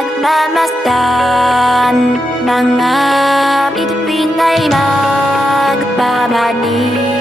nagmamasdan Mga bituin ay nagpamanin